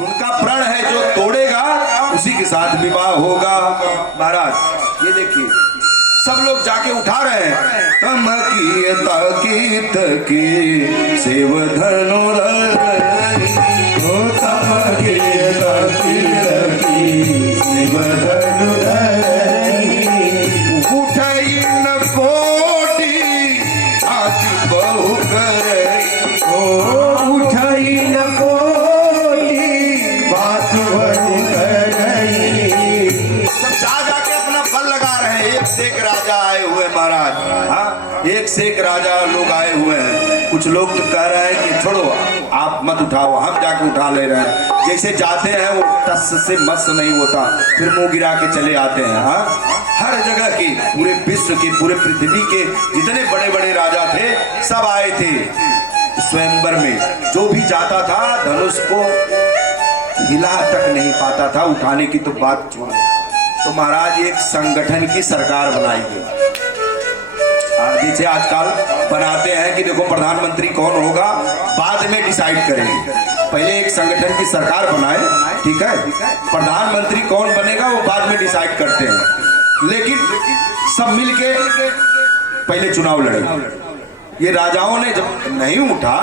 उनका प्रण है, जो तोड़ेगा उसी के साथ विवाह होगा। महाराज ये देखिए सब लोग जाके उठा रहे हैं, तम की ताकीत की शिव धनु एक से एक राजा लोग आए हुए हैं। कुछ लोग तो कह रहे हैं कि छोड़ो आप मत उठाओ, हम जाके उठा ले रहे हैं। जैसे जाते हैं वो टस से मस नहीं होता, फिर मुंह गिरा के चले आते हैं। हर जगह के, पूरे विश्व के, पूरे पृथ्वी के जितने बड़े बड़े राजा थे सब आए थे स्वयंवर में। जो भी जाता था धनुष को हिला तक नहीं पाता था, उठाने की तो बात छोड़। तो महाराज एक संगठन की सरकार बनाई गई। जैसे आजकल बनाते हैं कि देखो प्रधानमंत्री कौन होगा बाद में डिसाइड करेंगे, पहले एक संगठन की सरकार बनाए, ठीक है, प्रधानमंत्री कौन बनेगा वो बाद में डिसाइड करते हैं। लेकिन सब मिलके पहले चुनाव लड़े। ये राजाओं ने जब नहीं उठा,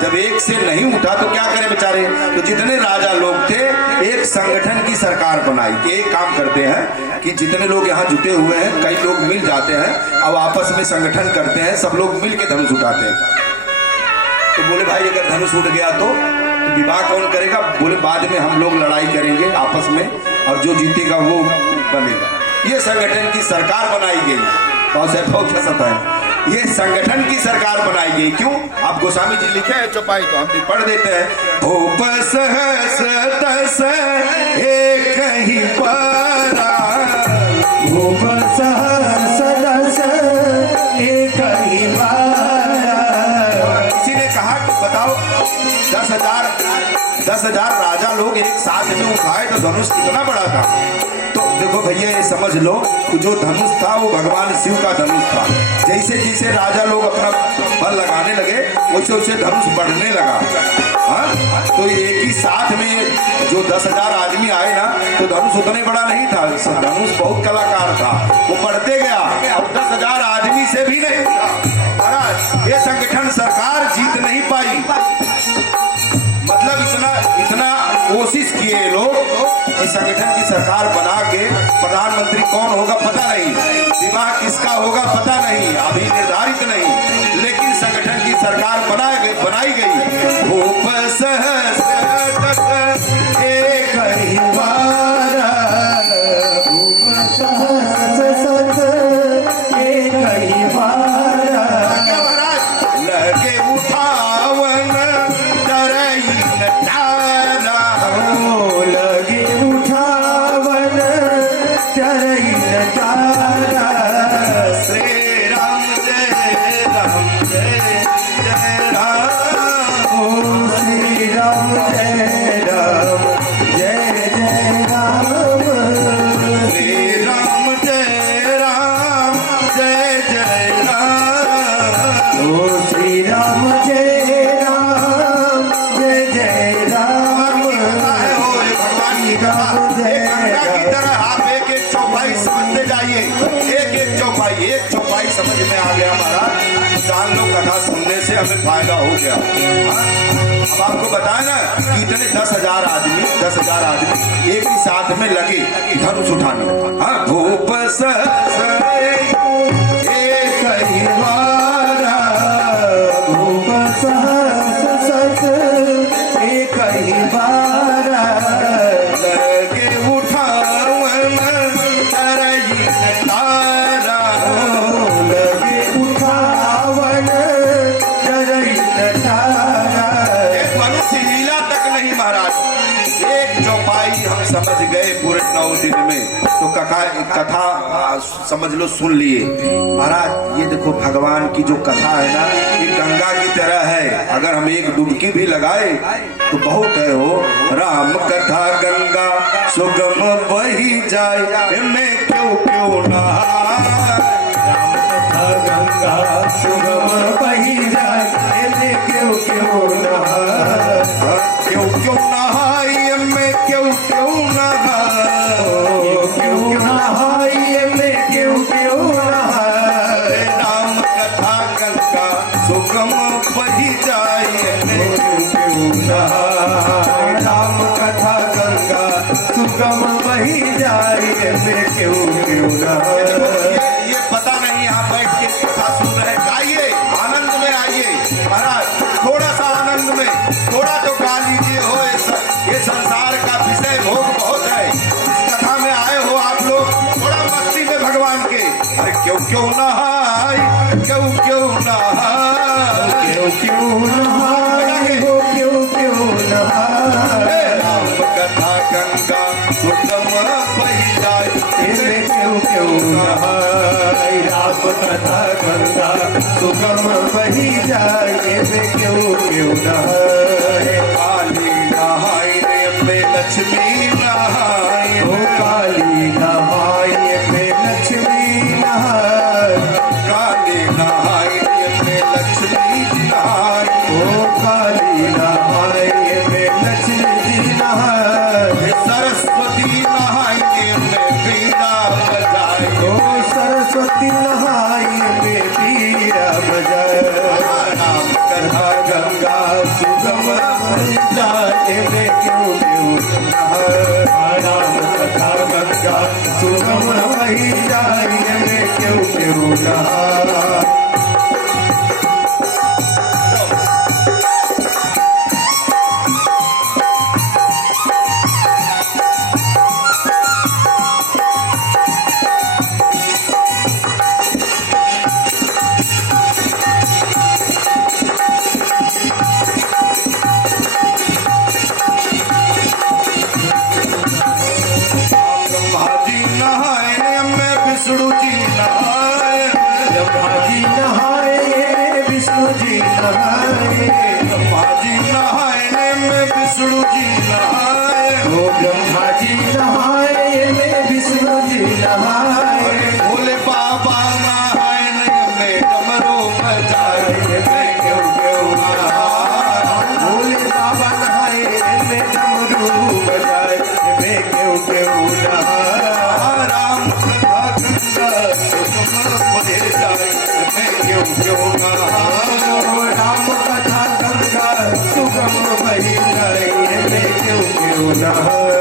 जब एक से नहीं उठा तो क्या करें बेचारे। तो जितने राजा लोग थे एक संगठन की सरकार बनाई कि एक काम करते हैं कि जितने लोग यहाँ जुटे हुए हैं, कई लोग मिल जाते हैं, अब आपस में संगठन करते हैं, सब लोग मिल के धनुष उठाते हैं। तो बोले भाई अगर धनुष उठ गया तो विवाह कौन करेगा। बोले बाद में हम लोग लड़ाई करेंगे आपस में और जो जीतेगा वो बनेगा। ये संगठन की सरकार बनाई गई। बहुत सता है, ये संगठन की सरकार बनाई गई। क्यों? आप गोस्वामी जी लिखे हैं चौपाई, तो हम भी पढ़ देते हैं। भूप सहस दस एक ही पारा, भूप सहस दस एक ही पारा। किसी ने कहा कि बताओ 10,000 राजा लोग एक साथ में उठाए तो धनुष कितना बड़ा था। तो देखो भैया ये समझ लो जो धनुष था वो भगवान शिव का धनुष था। जैसे जैसे राजा लोग अपना बल लगाने लगे वैसे वैसे धनुष बढ़ने लगा। तो एक ही साथ में जो 10,000 आदमी आए ना तो धनुष उतने बड़ा नहीं था, धनुष बहुत कलाकार था, वो बढ़ते गया। अब 10,000 आदमी से भी नहीं महाराज ये संगठन सरकार जीत नहीं पाई। मतलब इतना कोशिश किए लोग कि संगठन की सरकार बना के प्रधानमंत्री कौन होगा पता नहीं, विवाह किसका होगा पता नहीं, अभी निर्धारित नहीं, लेकिन संगठन की सरकार बनाई गई। भूप सहस एक ही बारा, भूप सहस एक ही बारा, लगे उठावन तरई नटारा, लगे उठावन तरई नटारा। श्री राम जय राम जय जय राम, ओ श्री राम जय राम जय जय राम, श्री राम जय राम जय जय राम, ओ श्री राम जय राम जय जय राम। भगवान की तरह आप एक एक चौपाई समझते जाइए, एक एक चौपाई समझ में आ गया महाराज। जान लो कथा सुनने से हमें फायदा हो गया। अब आपको बताया ना कि इतने 10,000 आदमी एक ही साथ में लगे धनुष उठाने। भूप सहस एक ही बारा, भूप सहस एक ही बारा, लगे उठावन तरई नटारा, लगे उठावन तरई नटारा। एक मनुष्य लीला तक नहीं महाराज, एक चौपाई हम समझ गए पूरे 9 दिन में, तो कथा समझ लो सुन लिए महाराज। ये देखो भगवान की जो कथा है ना ये गंगा की तरह है, अगर हम एक डुबकी भी लगाए तो बहुत है हो। राम कथा गंगा सुगम बही जाए, मैं क्यों क्यों ना, राम कथा गंगा सुगम बही जाए, मैं क्यों क्यों ना, क्यों क्यों नहाई में क्यों क्यों ना। ये पता नहीं यहाँ बैठ के कथा सुन रहे, गाइए आनंद में आइए महाराज, थोड़ा सा आनंद में, थोड़ा तो गा लीजिए हो। ये संसार का विषय भोग बहुत है, इस कथा में आए हो आप लोग, थोड़ा मस्ती में भगवान के। अरे क्यों क्यों नहाय, क्यों क्यों नहाय, क्यों क्यों नहाए हो, क्यों क्यों नहाए। राम कथा गंगा सुगम बही जाए, में क्यों क्यों नहाए। राम कथा गंगा सुगम बही जाए में क्यों क्यों नहाए। काली नहाय में लक्ष्मी नहाय, ओ काली नहाए में लक्ष्मी नहाए। काली नहाय में लक्ष्मी जी नहाय, ओ काली नहाए में लक्ष्मी जी नहाए। सरस्वती नहाय में बीड़ा बजाए, ओ सरस्वती नहाए में बीड़ा बजाए। राम कथा गंगा सुगम बही जाए में क्यों क्यों नहाए। राम कथा गंगा सुगम बही जाए में क्यों क्यों नहाए। ब्रह्मा जी नहाय में विष्णु जी नहाय, ब्रह्मा जी नहाए विष्णु जी नहाए। ब्रह्मा जी नहाय में विष्णु जी नहाय, ओ ब्रह्मा जी नहाए में विष्णु जी नहाए। भोले बाबा नहाय में डमरू बजाए, में क्यों क्यों नहाए। भोले बाबा नहाए में डमरू बजाए में क्यों क्यों नहाए। राम कथा गंगा सुगम बहे जाए में क्यों क्यों नहाय, ओ राम कथा गंगा सुगम बही जाए में क्यों क्यों नहाए।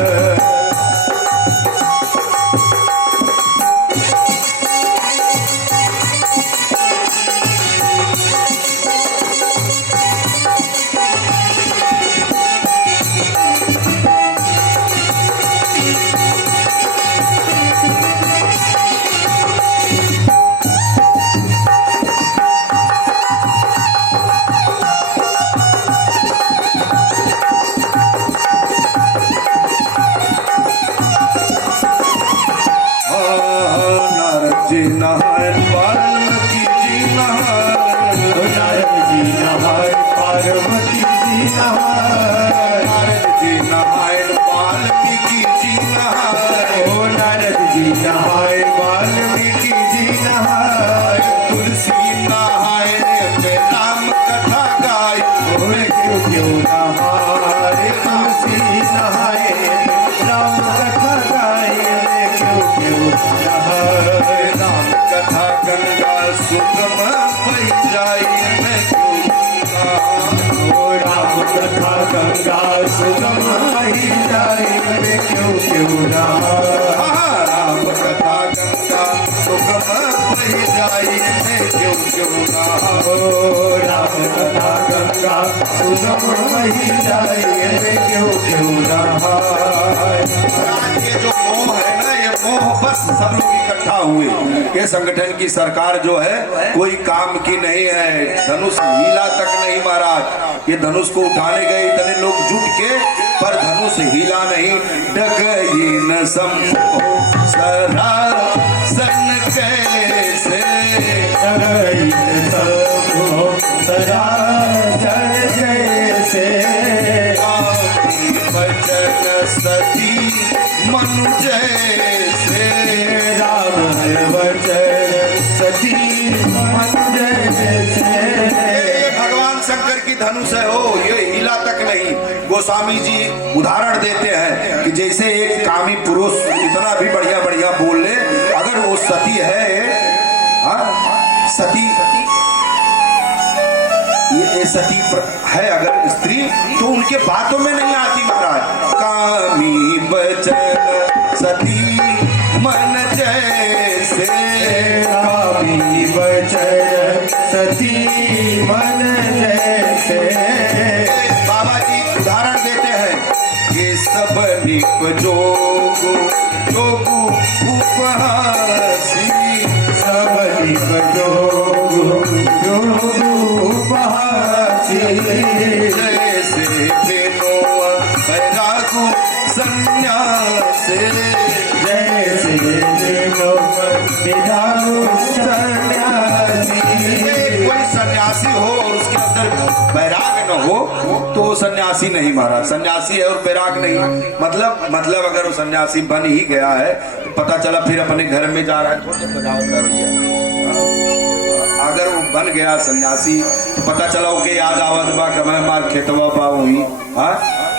नारद जी नहाय वाल्मीकि जी नहाय, ओ नारद जी नहाए पार्वती जी नहाए। नारद जी नहाय वाल्मीकि जी नहाय, ओ नारद जी नहाए वाल्मीकि जी नहाए। तुलसी नहाय में राम कथा गाय, ओ क्यों क्यों नहाए। तुलसी नहाए राम कथा गाए में क्यों क्यों नहाए। राम कथा गंगा सुगम बही जाए में क्यों नहाय, ओ राम कथा गंगा सुगम बही जाए में क्यों क्यों नहाए। राम कथा गंगा सुगम बही जाए में क्यों क्यों नहाय, ओ राम कथा गंगा सुगम बही जाए में क्यों क्यों नहाए। महाराज ये जो मोह है ना, ये मोह बस सब लोग इकट्ठा हुए, ये संगठन की सरकार जो है कोई काम की नहीं है, धनुष हिला तक नहीं महाराज। ये धनुष को उठाने गए इतने लोग जुट के, पर धनुष हिला नहीं। डगई न संभो सरा सन कैसे, सराचर जैसे। बचन सती मनु जैसे, राम वचन सती मन जैसे। ये भगवान शंकर की धनुष है हो, ये हिला तक नहीं। गोस्वामी जी उदाहरण देते हैं कि जैसे एक कामी पुरुष इतना भी बढ़िया बढ़िया बोल ले, अगर वो सती है, हाँ सती, ये सती है अगर स्त्री, तो उनके बातों में नहीं आती महाराज। कामी बचन सती के सब निप जोगु जोगु उपहासी सब निप जोगु जोगु उपहासी जैसे बेनो बैरागु सन्यासे जैसे देवो विदानु सन्यासी कोई सन्यासी हो और उसके अंदर बैराग न हो तो वो सन्यासी नहीं महाराज। सन्यासी है और बैराग नहीं, मतलब अगर वो सन्यासी बन ही गया है तो पता चला फिर अपने घर में जा रहा है थोड़ा बजाव कर लिया। अगर वो बन गया सन्यासी तो पता चला ओके याद आवत बा कमे हमार खेतवा बा हुई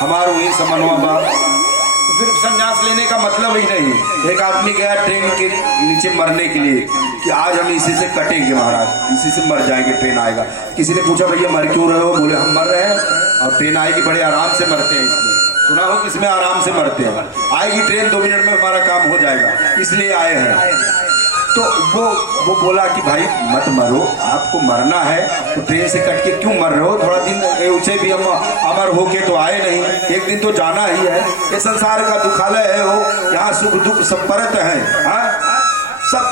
हमार हुई समनवा बा, तो फिर संन्यास लेने का मतलब ही नहीं। एक आदमी गया ट्रेन के नीचे मरने के लिए कि आज हम इसी से कटेंगे महाराज, इसी से मर जाएंगे, ट्रेन आएगा। किसी ने पूछा भैया मर क्यों रहे हो? बोले हम मर रहे हैं और ट्रेन आएगी, बड़े आराम से मरते हैं। इसमें सुना हो किसमें आराम से मरते हैं? आएगी ट्रेन 2 मिनट में हमारा काम हो जाएगा, इसलिए आए हैं। तो वो बोला कि भाई मत मरो, आपको मरना है तो ट्रेन से कट के क्यों मर रहे हो? थोड़ा दिन उसे भी हम अमर होके तो आए नहीं, एक दिन तो जाना ही है। ये संसार का दुखालय है, वो यहाँ सुख दुख सब परत है। हाँ सब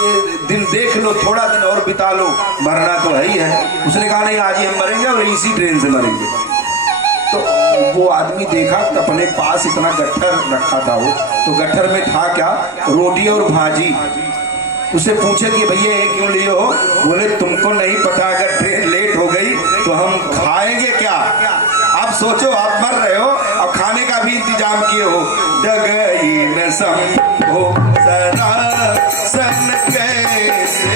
ये दिन देख लो, थोड़ा दिन और बिता लो, मरना तो है ही है। उसने कहा नहीं आज ही हम मरेंगे और इसी ट्रेन से मरेंगे। तो वो आदमी देखा तो अपने पास इतना गट्ठर रखा था वो, तो गट्ठर में था क्या? रोटी और भाजी। उसे पूछे कि भैया ये क्यों लिए हो? बोले तुमको नहीं पता अगर ट्रेन लेट हो गई तो हम खाएंगे क्या? आप सोचो आप मर रहे हो और खाने का भी इंतजाम किए हो। डगई न संभो सरासन कैसे,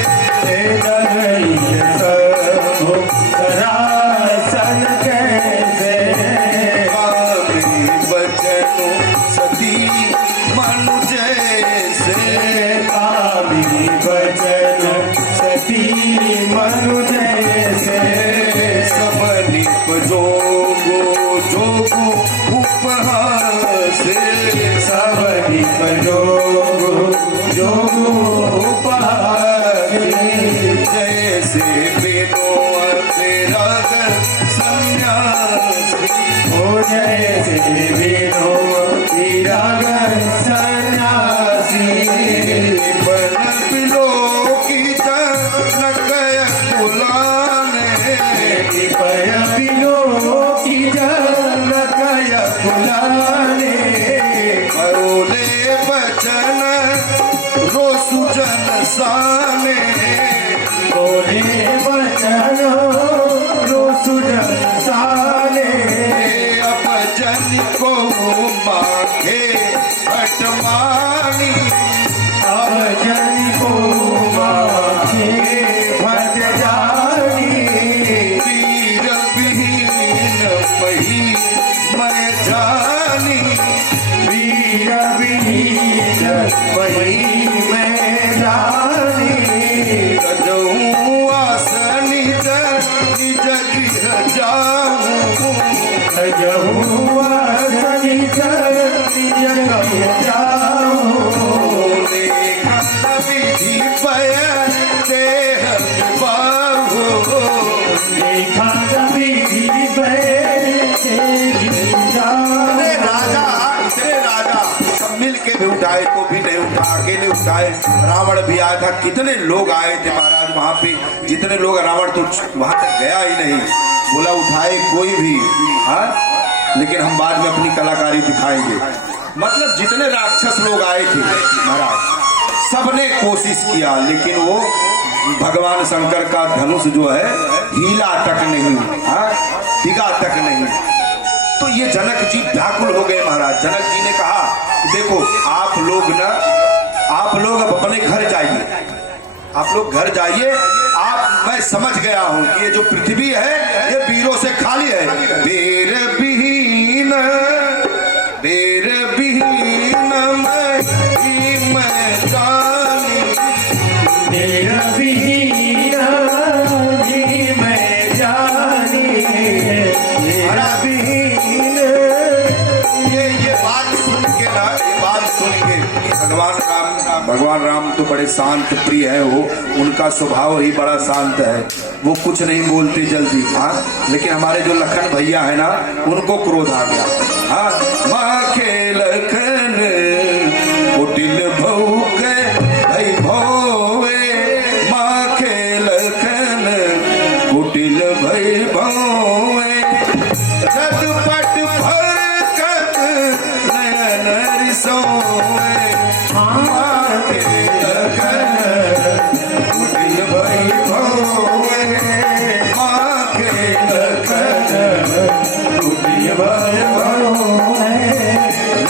डगई न संभो सरासन कैसे, कामी बचनु सती मनु जैसे, कामी बचन सती मनु जैसे, सब निप जोगो जोगु उपहासे, सब निप जोगु जोगु उपहासी, जैसे बेनो बैराग सन्यासी, हो जैसे विनो विराग सन्यासी, बन बिलो की जनक बुलाने, पय बिलो की जनक बुलाने, करोले बचन रोसु जन साने, बोले बचन रोसुजन साने, अब जन को मांगे हटमानी, अब जन को मांगे भट जानी, वीर विहीन मही मैं जानी, वीर विहीन वही मैं जानी, गजहूँ आसन निज निज गृह जाऊँ, जहुआ सनी निज कह जाऊँ, लेखन विधि पय देह बाहु, देखा विधि इतने राजा सब मिल के भी उठाए तो भी नहीं उठा, अकेले उठाए। रावण भी आया था, कितने लोग आए थे महाराज वहां पे, जितने लोग, रावण तो वहां तक गया ही नहीं। बोला उठाए कोई भी, हाँ लेकिन हम बाद में अपनी कलाकारी दिखाएंगे। मतलब जितने राक्षस लोग आए थे महाराज सबने कोशिश किया, लेकिन वो भगवान शंकर का धनुष जो है हीला तक नहीं, हाँ हिगा तक नहीं। तो ये जनक जी व्याकुल हो गए महाराज। जनक जी ने कहा देखो आप लोग अब अपने घर जाइए, आप लोग घर जाइए। मैं समझ गया हूं कि ये जो पृथ्वी है ये वीरों से खाली है। वीर विहीन मैं जानी, वीर विहीन मैं जानी, वीर विहीन। ये बात सुन के भगवान राम तो बड़े शांत प्रिय है, वो उनका स्वभाव ही बड़ा शांत है, वो कुछ नहीं बोलते जल्दी। हाँ लेकिन हमारे जो लखन भैया है ना उनको क्रोध आ गया। हाँ माखे लखन कुटिल भौक भई भोवे माखे लखन कुटिल भई भोवे रदपट भरकत नयन रिसोवे माखे लखन कुटिल भई भोवे माखे लखन कुटिल भई भोवे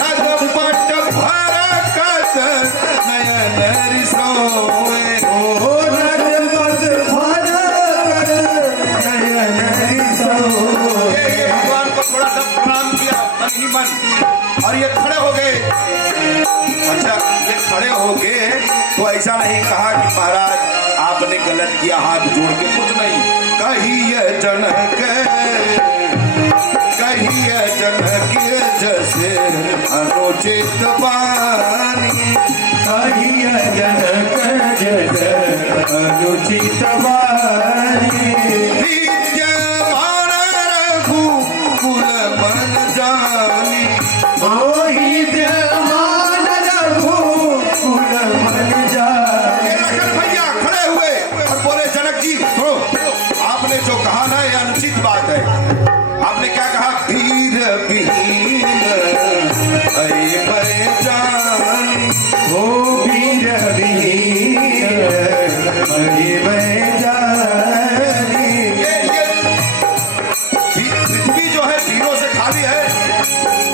रदपट भरकत नयन रिसोवे ओ रजपत भरकत नयन रिसोवे। ये भगवान को थोड़ा सा प्रणाम किया मन ही मन और ये खड़े हो गए। अच्छा ये खड़े हो गए तो ऐसा नहीं कहा कि महाराज आपने गलत किया हाथ जोड़ के, कुछ नहीं। कहिए जनक जैसे अनुचित वाणी कहिए जनक जय अनुचित वाणी विद्यमान रघुकुल मन जानी। मोहितमान रघुकुल मन जानी। ये लखन भैया खड़े हुए और बोले जनक जी सुनो, आपने जो कहा ना ये अनुचित बात है। आपने क्या कहा? वीर विहीन अये भय जानी। ओ वीर विहीन अये भय जानी। ये पृथ्वी जो है वीरों से खाली है।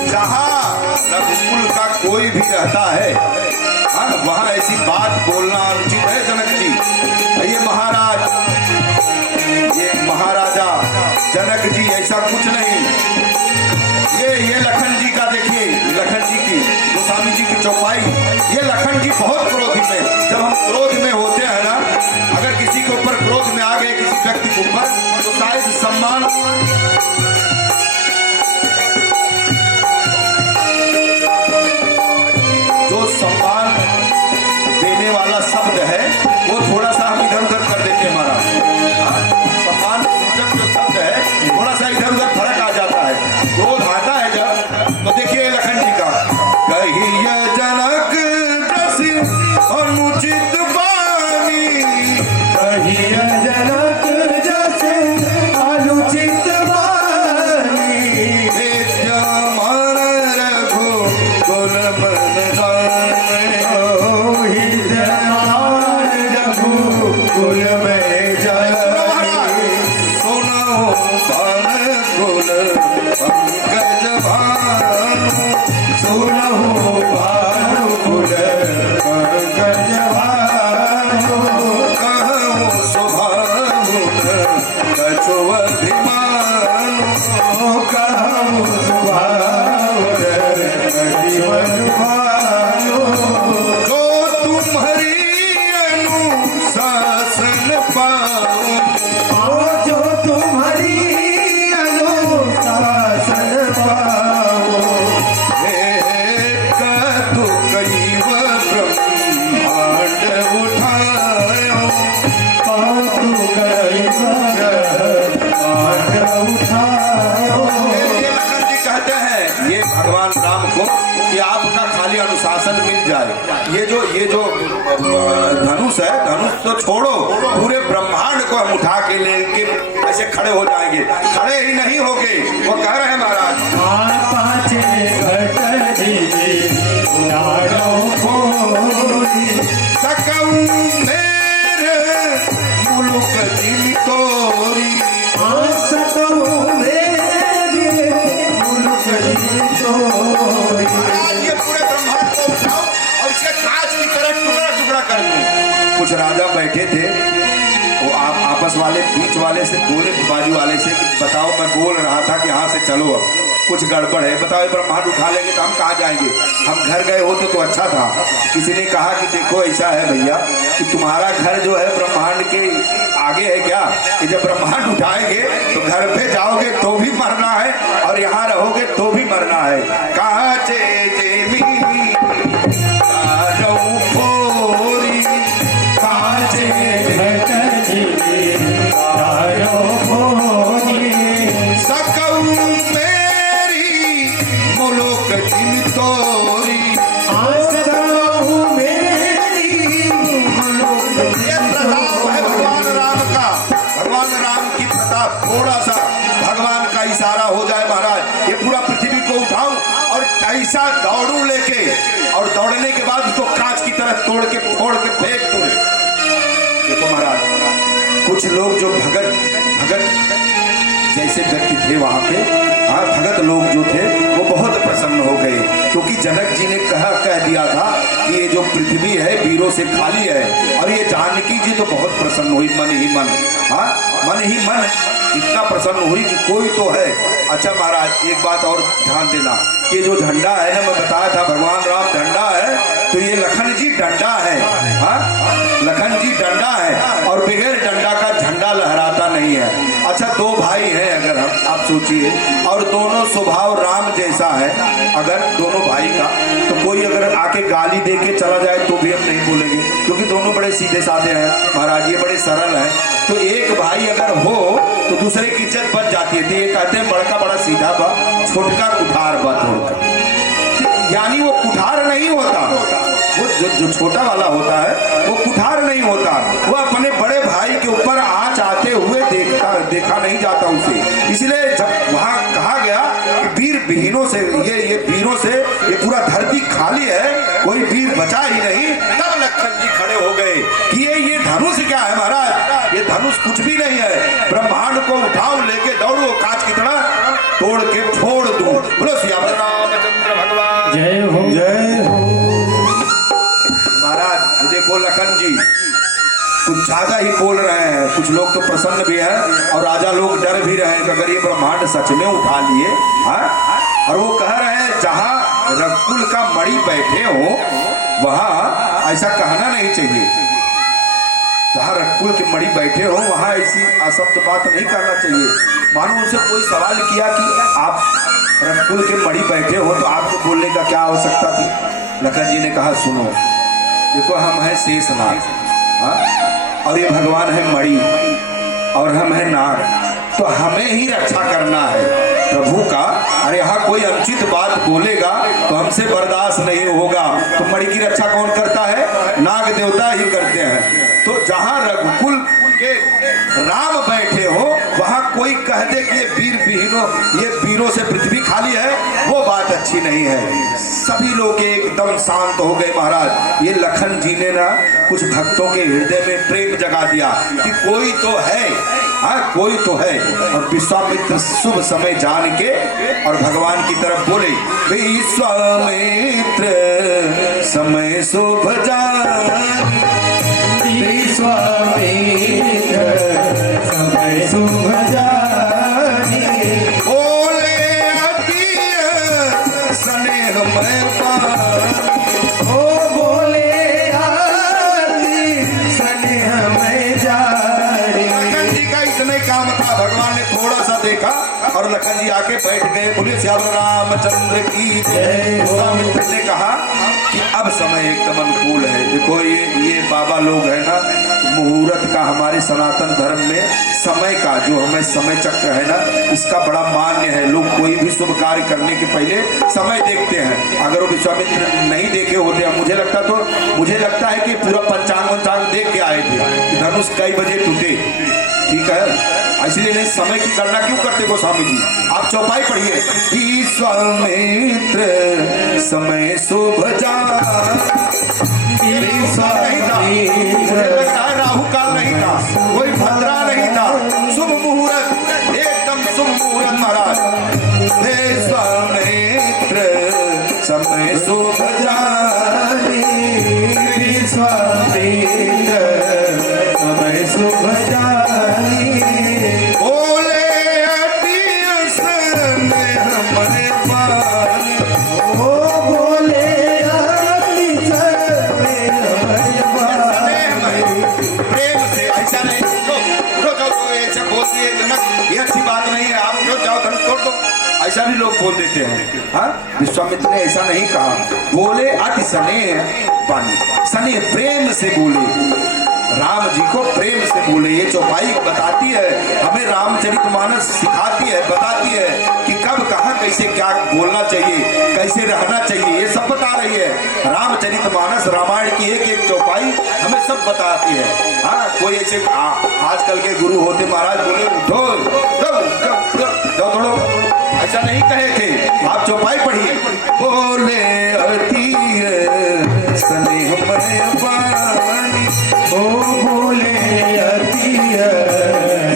जहाँ रघुकुल का कोई भी रहता है हाँ वहाँ ऐसी बात बोलना अनुचित है जनक जी। ये महाराज ये महाराजा जनक जी ऐसा कुछ नहीं। ये लखन जी का देखिए, लखन जी की गोस्वामी जी की चौपाई। ये लखन जी बहुत क्रोध में, जब हम क्रोध में होते हैं ना, अगर किसी के ऊपर क्रोध में आ गए किसी व्यक्ति के ऊपर तो शायद सम्मान जो सम्मान देने वाला शब्द है वो थोड़ा सा हम इधर उधर कर देते हैं महाराज। सम्मान सूचक जो शब्द है थोड़ा सा इधर उधर फर्क आ जाता है, क्रोध आता है जब। तो देखिए लखन जी का कहिए जनक जैसे अनुचित वाणी कहिए जनक जैसे अनुचित वाणी विद्यमान रघुकुल मन जानी। मोहितमान रघुकुल में जानी। सुनो भान कुल पंकज भानु सुनहु भानुकुल पंकज भानु। कहूँ सुभाहुन कछु अभिमानु। कहूँ सुभाहुन जीवन भानु। जो तुम्हारी अनुशासन पाओ जो तुम्हारी अनुशासन पाओ। कतु कैव ब्रह्मांड उठायो। पातु कैव ब्रह्मांड उठायो। ये लखन जी कहते हैं ये भगवान राम को कि आपका खाली अनुशासन मिल जाए। ये जो धनुष है, धनुष तो छोड़ो, पूरे ब्रह्मांड को हम उठा के लेके ऐसे खड़े हो जाएंगे। खड़े ही नहीं होगे, वो कह रहे हैं महाराज पाँचे घट दीजिए लाडो खोली। सकऊ मेरे मुलुक दिल तोरी। सकऊ मेरे मुलुक दिल तोरी। महाराज ये पूरे ब्रह्मांड को उठाओ और इसके कांच की तरह टुकड़ा टुकड़ा कर दो। कुछ राजा बैठे थे, वो आपस वाले बीच वाले से बोले बाजू वाले से कि बताओ मैं बोल रहा था कि यहाँ से चलो अब कुछ गड़बड़ है, बताओ ये ब्रह्मांड उठा लेंगे तो हम कहाँ जाएंगे? हम घर गए होते तो अच्छा था। किसी ने कहा कि देखो ऐसा है भैया कि तुम्हारा घर जो है ब्रह्मांड के आगे है क्या, कि जब ब्रह्मांड उठाएंगे तो घर पे जाओगे तो भी मरना है और यहाँ रहोगे तो भी मरना है। काचे देवी फोरी काचे घट दीजिए लाडो खोली। सकऊ मेरी ऐसा दौड़ू लेके और दौड़ने के बाद उसको कांच की तरह तोड़ के फोड़ के फेंक दूं। देखो महाराज, कुछ लोग जो भगत जैसे व्यक्ति थे वहां पे, हाँ, भगत लोग जो थे वो बहुत प्रसन्न हो गए, क्योंकि जनक जी ने कह दिया था कि ये जो पृथ्वी है वीरों से खाली है। और ये जानकी जी तो बहुत प्रसन्न हुई, मन ही मन, हाँ, मन ही मन इतना प्रसन्न हुई कि कोई तो है। अच्छा महाराज, एक बात और ध्यान देना, ये जो झंडा है ना, मैं बताया था भगवान राम झंडा है, तो ये लखन जी डंडा है। हाँ, लखन जी डंडा है और बगैर डंडा का झंडा लहराता नहीं है। अच्छा, दो भाई हैं अगर आप सोचिए, और दोनों स्वभाव राम जैसा है, अगर दोनों भाई का, तो कोई अगर आके गाली दे के चला जाए तो भी हम नहीं बोलेंगे, क्योंकि दोनों बड़े सीधे साधे हैं महाराज, ये बड़े सरल हैं। तो एक भाई अगर हो तो दूसरे की इज्जत बच जाती है। तो ये कहते हैं बड़का बड़ा सीधा बा, छोटका कुठार बा थोड़का। यानी वो कुठार नहीं होता, वो जो छोटा वाला होता है वो कुठार नहीं होता, वो अपने बड़े भाई के ऊपर आंच आते हुए देखा नहीं जाता उसे। इसलिए जब वहां कहा गया कि वीर विहीनों से, ये वीरों से ये पूरा धरती खाली है, कोई वीर बचा ही नहीं, तब लखन जी खड़े हो गए कि ये धनुष क्या है महाराज, ये धनुष कुछ भी नहीं है, ब्रह्मांड को उठाओ लेके दौड़ो, कांच की तरह तोड़ के फोड़ दूं। बोलो श्री रामचंद्र भगवान जय हो, जय हो। महाराज देखो, लखन जी कुछ ज्यादा ही बोल रहे हैं, कुछ लोग तो प्रसन्न भी हैं और राजा लोग डर भी रहे हैं कि अगर ये ब्रह्मांड सच में उठा लिए, हाँ, और वो कह रहे हैं जहां रघुकुल का मणि बैठे हो वहां ऐसा कहना नहीं चाहिए, जहां रघुकुल के मणि बैठे हो वहां ऐसी असत्य बात नहीं करना चाहिए। मानो उनसे कोई सवाल किया कि आप रघुकुल के मणि बैठे हो तो आपको बोलने का क्या आवश्यकता थी। लखन जी ने कहा, सुनो, देखो हम हैं शेषनाग, हाँ, और ये भगवान है मणि और हम है नाग, तो हमें ही रक्षा करना है प्रभु का। अरे यहाँ कोई अनुचित बात बोलेगा तो हमसे बर्दाश्त नहीं होगा। तो मणि की रक्षा कौन करता है? नाग देवता ही करते हैं। तो जहाँ रघुकुल के राम बैठे हो वहां कोई कह दे कि ये वीरों से पृथ्वी खाली है, वो बात अच्छी नहीं है। सभी लोग एकदम शांत हो गए महाराज। ये लखन जी ने ना कुछ भक्तों के हृदय में प्रेम जगा दिया कि कोई तो है, हाँ कोई तो है। और विश्वामित्र शुभ समय जान के और भगवान की तरफ बोले, विश्वामित्र समय शुभ जान, विश्वामित्र समय शुभ जानी, बोले अति स्नेह मैं ओ बोले आदि स्नेह में जानी। लखन जी का इतने काम था, भगवान ने थोड़ा सा देखा और लखन जी आके बैठ गए। बोले श्याम रामचंद्र की जय। विश्वामित्र ने कहा कि अब समय एकदम अनुकूल है। देखो ये बाबा लोग है ना, मुहूर्त का हमारे सनातन धर्म में समय का जो हमें समय चक्र है ना, इसका बड़ा मान्य है। लोग कोई भी शुभ कार्य करने के पहले समय देखते हैं। अगर वो विश्वामित्र नहीं देखे होते, मुझे लगता है कि पूरा पंचांग देख के आए थे कि धनुष कई बजे टूटे, ठीक है। इसलिए नहीं समय की गणना क्यों करते गोस्वामी जी? आप चौपाई पढ़िए, विश्वामित्र समय शुभ जान। राहु काल नहीं था, कोई भद्रा नहीं था, शुभ मुहूर्त, एकदम शुभ मुहूर्त महाराज। विश्वामित्र समय शुभ जानी, विश्वामित्र समय शुभ जानी, बोले अति स्नेह मैं पानी। ओ बोले आदि स्नेह प्रेम से ऐसा नहीं, जो ऐसा बोल दिए जनक, ये अच्छी बात नहीं है, आप जो जाओ धन तोड़ दो, ऐसा भी लोग बोल देते हैं। हाँ, विश्वामित्र ने ऐसा नहीं कहा, बोले अति स्नेह पानी, स्नेह प्रेम से बोले, राम जी को प्रेम से बोले। ये चौपाई बताती है हमें, रामचरितमानस सिखाती है, बताती है कि कब कहाँ कैसे क्या बोलना चाहिए, कैसे रहना चाहिए, ये सब बता रही है। रामचरितमानस रामायण की एक एक चौपाई हमें सब बताती है। हाँ, कोई ऐसे आजकल के गुरु होते महाराज बोले उठो जाओ थोड़ो, ऐसा नहीं कहे थे। आप चौपाई पढ़िए। बोले अति स्नेह में वाणी, ओ बोले अति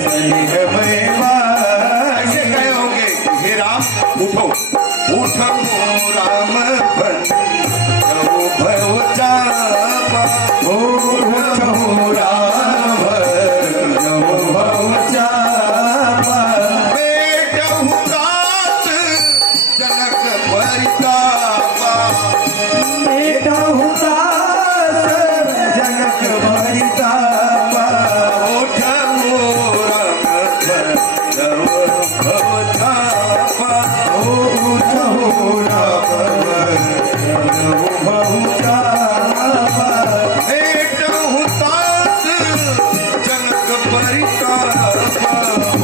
स्नेह में वाणी। ऐसे कहे होंगे, हे राम उठो उठो राम बन भव चापा, ओ उठो राम भव चापा। बेटहु तात जनक परितापा, बेटा हुतास जनक परितापा। उठो राम भव चापा, ओ उठो राम भव चापा। बेटहु तात जनक परितापा। ओ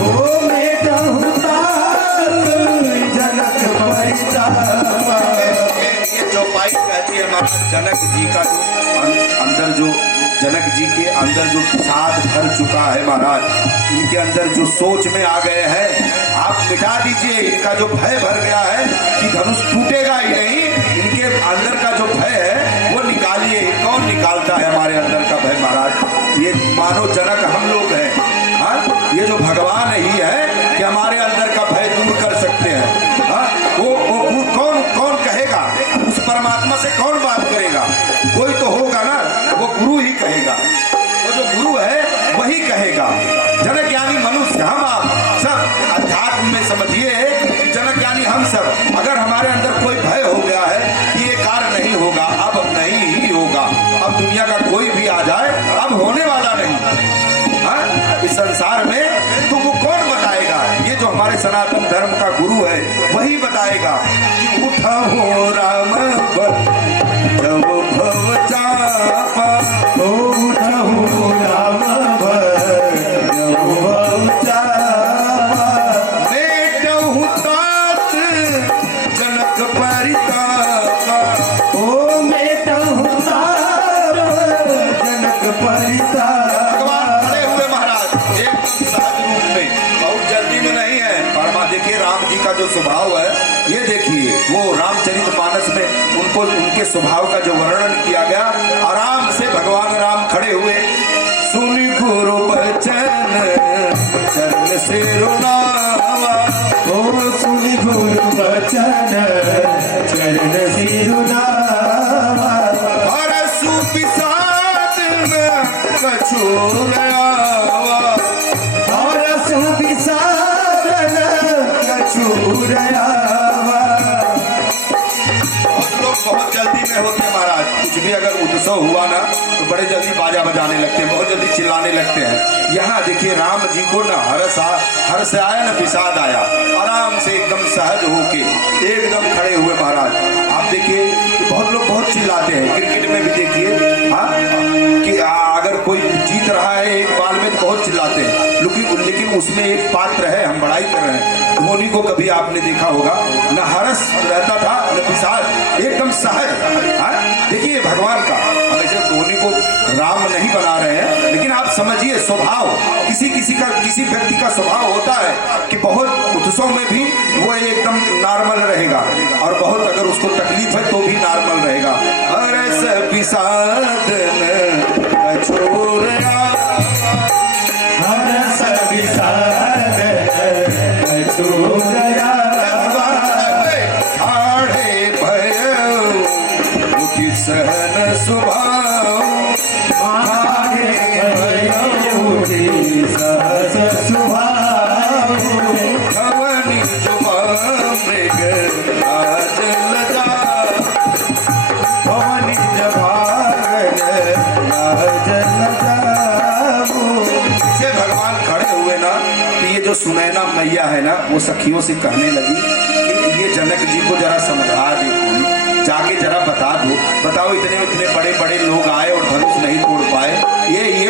बेटा हुतास जनक परितापा। ये चौपाई कहती है महाराज, जनक जी का जो अंदर जो जनक जी के अंदर जो साध भर चुका है महाराज, इनके अंदर जो सोच में आ गए हैं, आप मिटा दीजिए। इनका जो भय भर गया है कि धनुष टूटेगा ही नहीं, इनके अंदर का जो भय है वो निकालिए। कौन निकालता है हमारे अंदर का भय महाराज? ये मानो जनक हम लोग हैं। हाँ, ये जो भगवान ही है कि हमारे अंदर का भय दूर कर सकते हैं। हाँ, वो कौन कौन कहेगा? उस परमात्मा से कौन बात करेगा? कोई तो होगा ना, वो गुरु ही कहेगा। वो जो गुरु है वही कहेगा। जनक यानी मनुष्य, हम आप सब अध्यात्म में समझिए कि जनक यानी हम सब। अगर हमारे अंदर कोई भय हो गया है कि ये कार्य नहीं होगा, अब नहीं ही होगा, अब दुनिया का कोई भी आ जाए, अब होने वाला नहीं। हाँ, इस संसार में तो वो कौन बताएगा? ये जो हमारे सनातन धर्म का गुरु है वही बताएगा कि उठो राम जब भव चापा, ओ उठो राम भव चापा। बेटहु तात जनक परितापा। ओ बेटा हुतास जनक परितापा। भगवान खड़े हुए महाराज एकदम सहज रूप में, बहुत जल्दी में नहीं है। परमा देखिए राम जी का जो स्वभाव है, ये देखिए वो रामचरितमानस में उनको उनके स्वभाव का जो वर्णन किया गया। आराम से भगवान राम खड़े हुए, सुन गुरु बचन चरण से रुलावा, ओ सुनि गुरु बचन चरण सिरुनावा। हरसु विषाद न कछु रयावा, और सुविसारन कछुरयावा। बहुत लोग बहुत जल्दी में होते हैं महाराज। कुछ भी अगर उत्सव हुआ ना तो बड़े जल्दी बाजा बजाने लगते हैं, बहुत जल्दी चिल्लाने लगते हैं। यहाँ देखिए राम जी को ना हर्ष आया ना विषाद आया, आराम से एकदम सहज होके एकदम खड़े हुए महाराज। आप देखिए कि बहुत लोग बहुत चिल्लाते हैं, क्रिकेट में भी देखिए। हाँ, कि अगर कोई जीत रहा है एक बाल में तो बहुत चिल्लाते हैं, लेकिन उसमें एक पात्र है, हम बड़ाई कर रहे हैं। धोनी को कभी आपने देखा होगा, न हर्ष रहता था न विषाद, एकदम सहज। हाँ, देखिए भगवान का, हम ऐसे धोनी को राम नहीं बना रहे हैं, लेकिन आप समझिए स्वभाव, किसी व्यक्ति का स्वभाव होता है कि बहुत उत्सव में भी वो एकदम नॉर्मल रहेगा, और बहुत अगर उसको तकलीफ है तो भी नॉर्मल रहेगा। हर्ष विषाद न छोड़या, हरस विषाद कछुरयावा। आड़े भय उठि सहन स्वभाव, आगे भयउठि सहज स्वभाव। भवनि जुबा मृग राज लजा, भवनि जभागन राज लजाऊ। से भगवान खड़े हुए ना, तो ये जो सुनैना मैया है ना, वो सखियों से कहने लगी कि ये जनक जी को जरा समझा दे, कोई जाके जरा बता दो। बताओ इतने बड़े बड़े लोग आए और धनुष नहीं तोड़ पाए, ये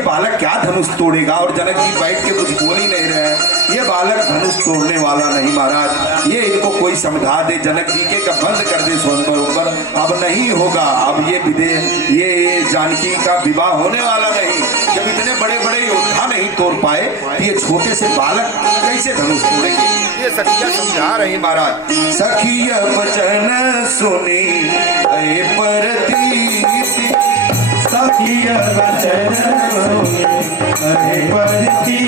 बालक क्या धनुष तोड़ेगा? और जनक जी बैठ के कुछ बोल ही नहीं रहे हैं। ये बालक धनुष तोड़ने वाला नहीं महाराज, ये इनको कोई समझा दे। जनक जी के बंद कर दे स्वयंवर, अब अब नहीं होगा, अब ये जानकी का विवाह होने वाला नहीं। जब इतने बड़े बड़े योद्धा नहीं तोड़ पाए तो ये छोटे से बालक कैसे धनुष तोड़ेंगे? ये सखिया समझा रही महाराज। सखिया वचन सुनी अये परतीति, सखिया वचन सुनी अये परतीति।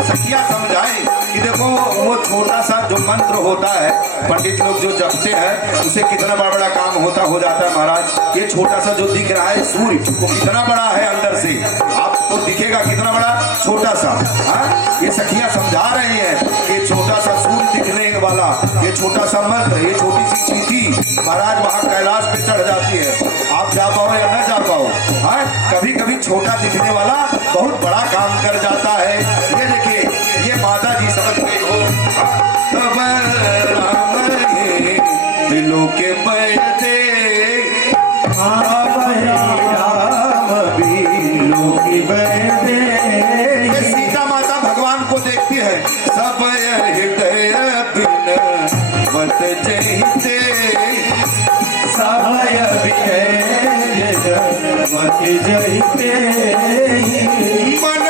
सखिया समझाए कि देखो वो छोटा सा जो मंत्र होता है पंडित लोग जो जपते हैं उसे कितना बड़ा काम हो जाता है महाराज। ये छोटा सा जो दिख रहा है सूर्य वो कितना बड़ा है अंदर से, आपको दिखेगा कितना बड़ा, छोटा सा। हाँ, ये सखिया समझा रही है कि छोटा सा सूर्य दिखने वाला, ये छोटा सा मंत्र, ये छोटी सी चींटी महाराज वहाँ कैलाश पे चढ़ जाती है। आप जा पाओ या न जा पाओ, हाँ, कभी कभी छोटा दिखने वाला बहुत बड़ा काम कर जाता है। ये देखिए, ये माता जी समझ गई हो। तब राम ने दिलों के बयते, राम बिलों की बयते। ये सीता माता भगवान को देखती है। सब हृदय बिन वत जहिते, समय बिन वत जहिते। मन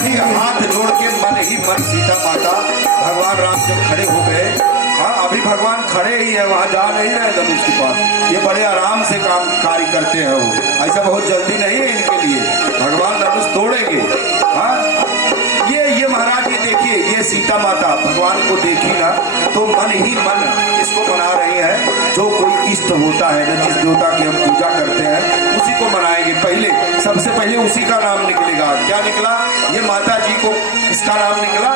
ही हाथ जोड़ के मन ही मन सीता माता भगवान राम जब खड़े हो गए, हाँ अभी भगवान खड़े ही है, वहां जा नहीं रहे धनुष के पास। ये बड़े आराम से काम कार्य करते हैं, वो ऐसा बहुत जल्दी नहीं है इनके लिए। भगवान धनुष तोड़ेंगे। हाँ, ये महाराज ये देखिए, ये सीता माता भगवान को देखी ना तो मन ही मन इसको मना रही है। जो कोई इष्ट होता है ना, जिस देवता की हम पूजा करते हैं उसी को मनाएंगे। पहले सबसे पहले उसी का नाम निकलेगा। क्या निकला? ये माता जी को इसका नाम निकला,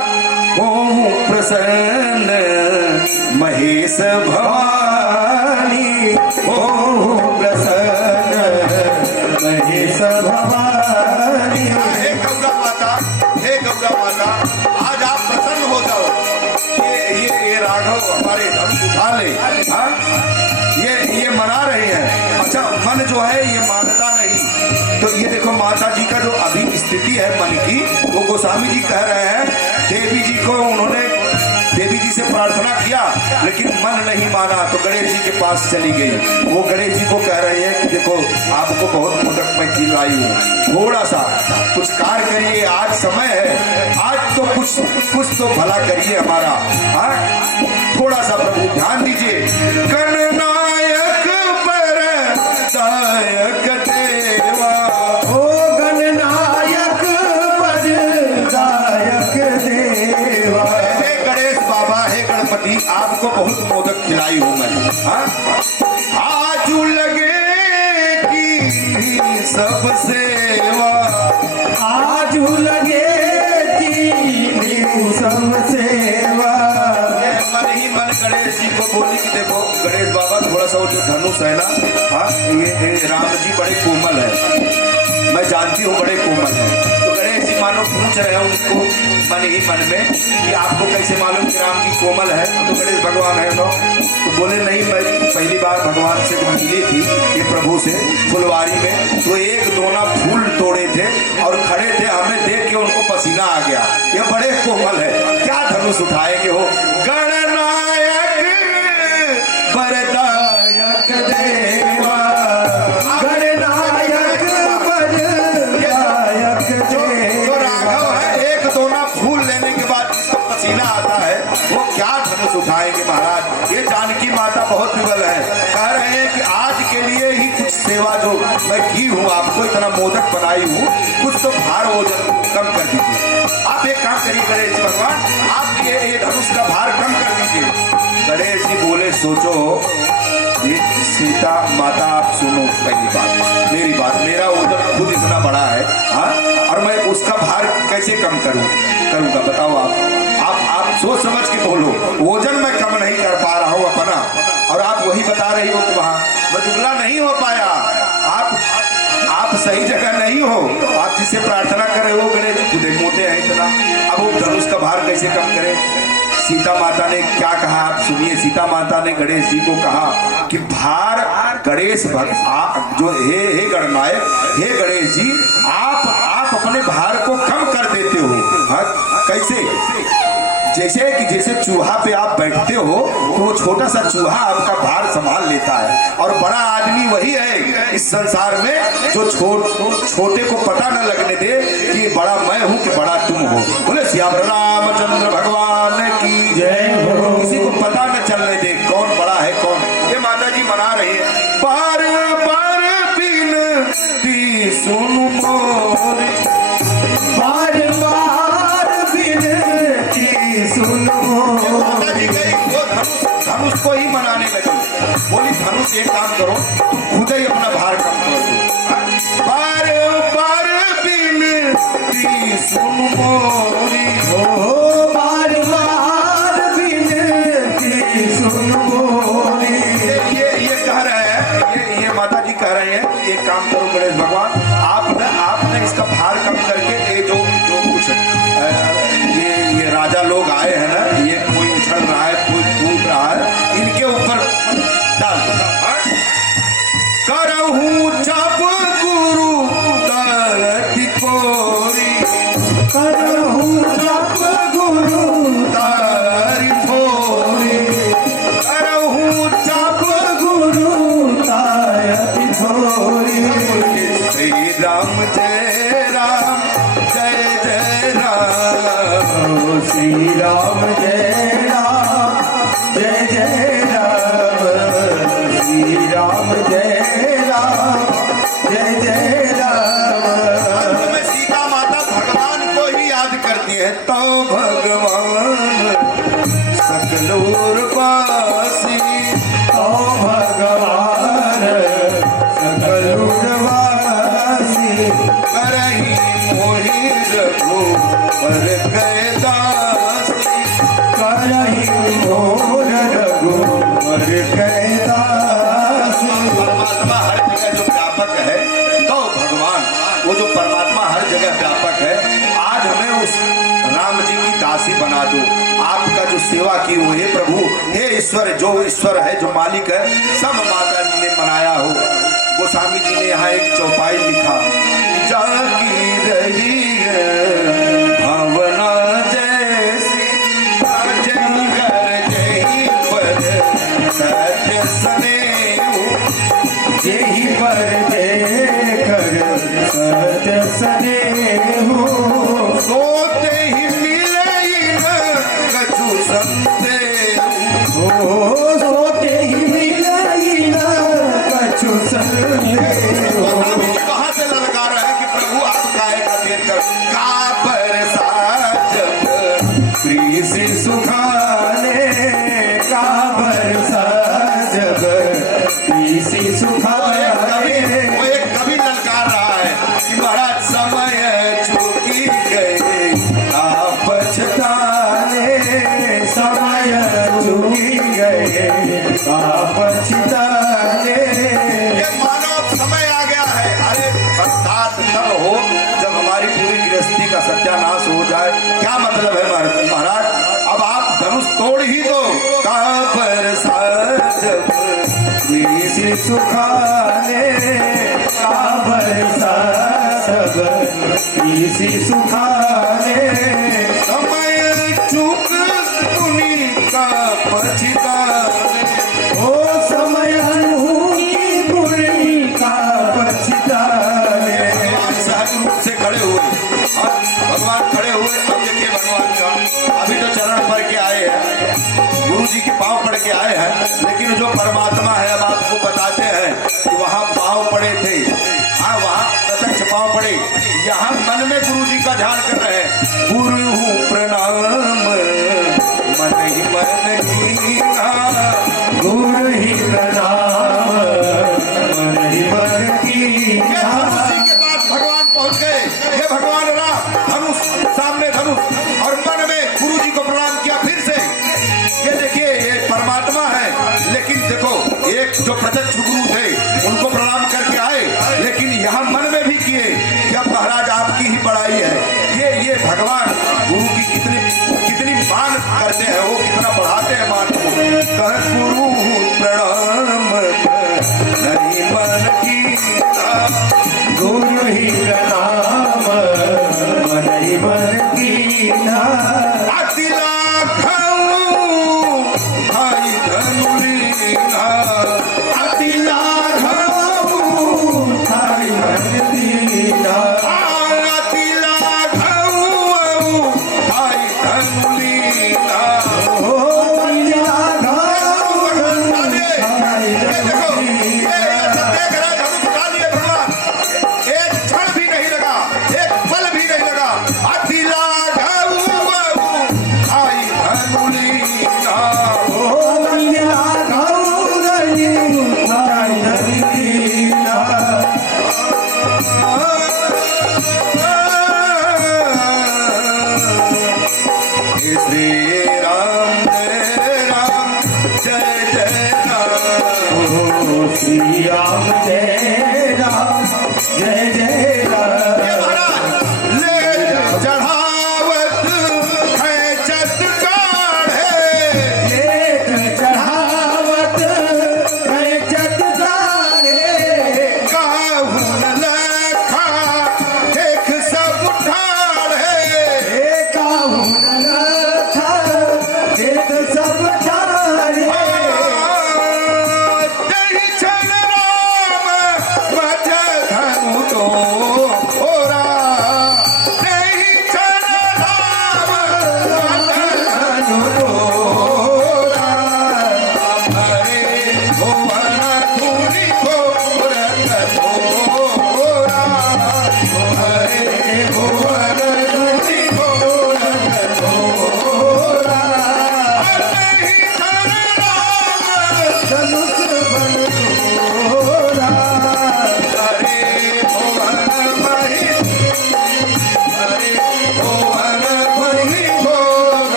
ओम प्रसन्न महेश भवानी, ओम प्रसन्न महेश भवानी। हे गौरा माता, हे गौरा माता, आज आप प्रसन्न हो जाओ। ये राघव हमारे धनुष उठा ले। हाँ, ये मना रहे हैं। अच्छा, मन जो है ये मानता नहीं। तो ये देखो माता जी का जो अभी स्थिति है मन की, वो गोस्वामी जी कह रहे हैं देवी जी को उन्होंने देवी जी से प्रार्थना किया लेकिन मन नहीं माना तो गणेश जी के पास चली गई। वो गणेश जी को कह रहे हैं कि देखो आपको बहुत मोदक मैं खिलाई हूँ, थोड़ा सा कुछ कार्य करिए, आज समय है, आज तो कुछ तो भला करिए हमारा। हाँ, थोड़ा सा प्रभु ध्यान दीजिए। गणनायक परदायक देवा, ओ गणनायक परदायक देवा। हे गणेश बाबा, हे गणपति, आपको बहुत मोदक खिलाई हूँ मैं। हाँ, आज लगे कि सब सेवा, आज लगे सब सेवा। मन ही मन गणेश जी को बोली कि देखो गणेश बाबा, थोड़ा सा वो जो धनुष है ना, हाँ, ये राम जी बड़े कोमल है, मैं जानती हूँ बड़े कोमल है। तो गणेश जी मानो पूछ रहे हैं उनको मन ही मन में कि आपको कैसे मालूम कि राम जी कोमल है? तो गणेश भगवान है ना, तो बोले नहीं, मैं पहली बार भगवान से जब मिली थी ये प्रभु से फुलवारी में, तो एक दोना फूल तोड़े थे और खड़े थे, हमें देख के उनको पसीना आ गया। ये बड़े कोमल है, क्या धनुष उठाएंगे हो? गणनायक परदायक देवा, गणनायक परदायक जो राघव है, एक दोना फूल लेने के बाद जिसका पसीना आता है वो क्या धनुष उठाएंगे महाराज? ये जानकी माता बहुत विबल है। कह रहे हैं कि आज के लिए ही कुछ सेवा जो मैं की हूँ, आपको इतना मोदक बनाई हूँ, कुछ तो भार वजन कम कर दीजिए। आप एक काम करिए गणेश जी भगवान, आप ये धनुष का भार कम कर दीजिए। गणेश जी बोले सोचो, ये सीता माता आप सुनो, पहली बात मेरी बात, मेरा वजन खुद इतना बड़ा है, हाँ, और मैं उसका भार कैसे कम करूँगा बताओ आप सोच समझ के बोलो। वजन मैं कम नहीं कर पा रहा हूँ अपना, और आप वही बता रही हो कि वहाँ मैं दुबला नहीं हो पाया। आप सही जगह नहीं हो। आप जिसे प्रार्थना करे वो गणेश जी खुद ही मोटे हैं इतना, अब वो धनुष का भार कैसे कम करे। सीता माता ने क्या कहा आप सुनिए। सीता माता ने गणेश जी को कहा कि भार गणेश जो हे गणनायक, हे गणेश जी, आप अपने भार को कम कर देते हो। हाँ, कैसे? जैसे चूहा पे आप बैठते हो तो वो छोटा सा चूहा आपका भार संभाल लेता है, और बड़ा आदमी वही है इस संसार में जो छोटे को पता न लगने दे कि बड़ा मैं हूं कि बड़ा तुम हो। बोले श्याम रामचंद्र भगवान की जय हो। किसी को पता न चलने दे कौन बड़ा है कौन। ये माता जी मना रही है, बार बार बिनती सुन मोरी, बार बार बिनती सुनो। माता जी गई वो धनुष को ही मनाने लगी। बोली धनुष एक काम करो, खुद ही अपना भार कम कर दो। बार बार बिनती सुन मोरी, ओ बार बार बिनती सुन मोरी। ये कह रहे हैं, ये माता जी कह रहे हैं, एक काम करो गणेश भगवान, आपने इसका भार कम करके ये जो कुछ ये राजा लोग आए हैं ना, ये कोई उछल रहा है कोई कूद रहा है, इनके ऊपर डाल दो। करहूं जब गुरु दलति कोरी, करहूं जप गुरु तारी थोरी, करहूं जब गुरु तायति थोरी। श्री राम जय राम जय जय राम, श्री राम जय राम जय जय राम, श्री राम जय राम जय जय राम। अंत में सीता माता भगवान को ही याद करती है, तो भगवान सकलूरवासी, ओ भगवान सकलूरवासी, करही मोहि रघुवर कय दासी, करहि मोर रघुवर कय दासी। परमात्मा हर जगह जो व्यापक है, तो भगवान वो जो परमात्मा हर जगह व्यापक है, आज हमें उस राम जी की दासी बना दो। आपका जो सेवा की हो हे प्रभु, हे ईश्वर, जो ईश्वर है जो मालिक है, सब माता जी ने बनाया हो। गोस्वामी जी ने यहाँ एक चौपाई लिखा, जाकी रही है भावना जैसी, जय कर जय पर सत्य स्नेह, जेहि पर देकर सत्य स्नेह, सोते ही मिले न कछु संदेह, ओ सोते ही मिलाई न कछु संदेह। कहाँ से ललकार है कि प्रभु आप काहे का देर कर, का बरसात जब श्री से सुखाने का बरसा जब, श्री से सुखाने। वो एक कवि ललकार रहा है कि महाराज समय चूकी गए आप पछताने, समय चूकी गए आप पछताने। ये मानव समय आ गया है। अरे बरसात तब हो जब हमारी पूरी गृहस्थी का सत्यानाश हो जाए। क्या मतलब है महाराज, अब आप धनुष तोड़ ही दो, का बरसात जब से सुखाने का बरसा सब, इसी सुखाने। समय चूक तुनी का पछताने, ओ समय हुई बुरी का पछताने। भगवान सहज रूप से खड़े हुए, और भगवान खड़े हुए। अब देखिए भगवान का अभी तो चरण पड़ के आए हैं, गुरु जी के पांव पड़ के आए हैं, लेकिन जो परमात्मा है अब आपको बताते हैं कि वहां पांव पड़े थे। हाँ, वहां प्रत्यक्ष पांव पड़े, यहाँ मन में गुरु जी का ध्यान कर रहे हैं। गुरु प्रणाम मन ही मन कीना, गुरु ही प्रणाम मन ही मन कीना। के पास भगवान पहुंच गए। ये भगवान राम, धनुष सामने धनुष, और मन में गुरु जी को प्रणाम किया फिर से। ये देखिए ये परमात्मा है, लेकिन देखो एक जो प्रत्यक्ष गुरु थे उनको प्रणाम करके आए, लेकिन यहाँ मन में भी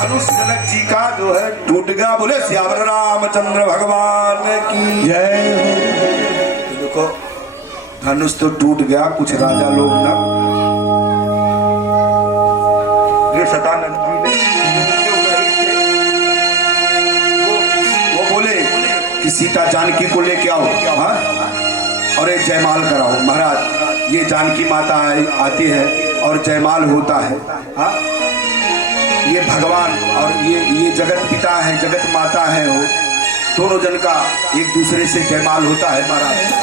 धनुष जनक जी का जो है टूट गया। बोले श्यावर रामचंद्र भगवान की जय हो। तो देखो धनुष तो टूट गया। कुछ राजा लोग ना ये सतानंद जी ने वो बोले कि सीता जानकी को लेके आओ, हाँ, और एक जयमाल कराओ। महाराज ये जानकी माता आती है और जयमाल होता है, हाँ, ये भगवान और ये जगत पिता है, जगत माता है, वो दोनों जन का एक दूसरे से जयमाल होता है। महाराज